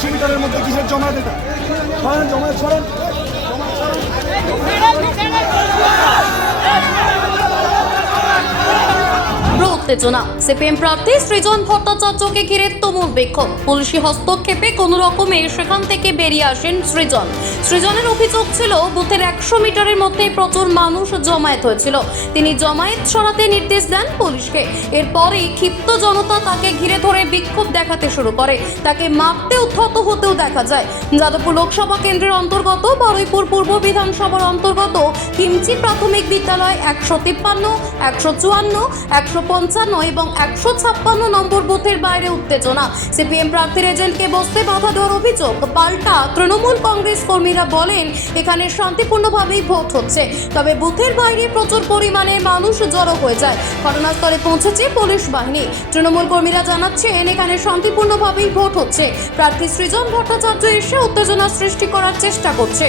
100 মিটারের মধ্যে কিসের জমায়েত এটা? সরেন, জমায়েত সরেন। উত্তেজনা। সিপিএম প্রার্থী সৃজন ভট্টাচার্যকে ঘিরে তুমুল বিক্ষোভ। পুলিশি হস্তক্ষেপে কোনো রকমে সেখান থেকে বেরিয়ে আসেন সৃজনের অভিযোগ ছিল বুথের 100 মিটারের মধ্যে প্রচুর মানুষ জমায়েত হয়েছিল। তিনি জমায়েত সরাতে নির্দেশ দেন পুলিশকে। এরপরই ক্ষিপ্ত জনতা তাকে ঘিরে ধরে বিক্ষোভ দেখাতে শুরু করে। তাকে মারতে উদ্ধত হতেও দেখা যায়। যাদবপুর লোকসভা কেন্দ্রের অন্তর্গত বারুইপুর পূর্ব বিধানসভার অন্তর্গত কিমচি প্রাথমিক বিদ্যালয় 153, 154, 155 এবং 156 নম্বর বুথের বাইরে উত্তেজনা। সিপিএম প্রার্থীর এজেন্টকে বসতে বাধা দেওয়ার অভিযোগ। পাল্টা তৃণমূল কংগ্রেস কর্মীরা বলেন এখানে শান্তিপূর্ণভাবেই ভোট হচ্ছে, তবে বুথের বাইরে প্রচুর পরিমাণে মানুষ জড়ো হয়ে যায়। ঘটনাস্থলে পৌঁছেছে পুলিশ বাহিনী। তৃণমূল কর্মীরা জানাচ্ছেন এখানে শান্তিপূর্ণভাবেই ভোট হচ্ছে। প্রার্থী সৃজন ভট্টাচার্য এসে উত্তেজনা সৃষ্টি করার চেষ্টা করছে।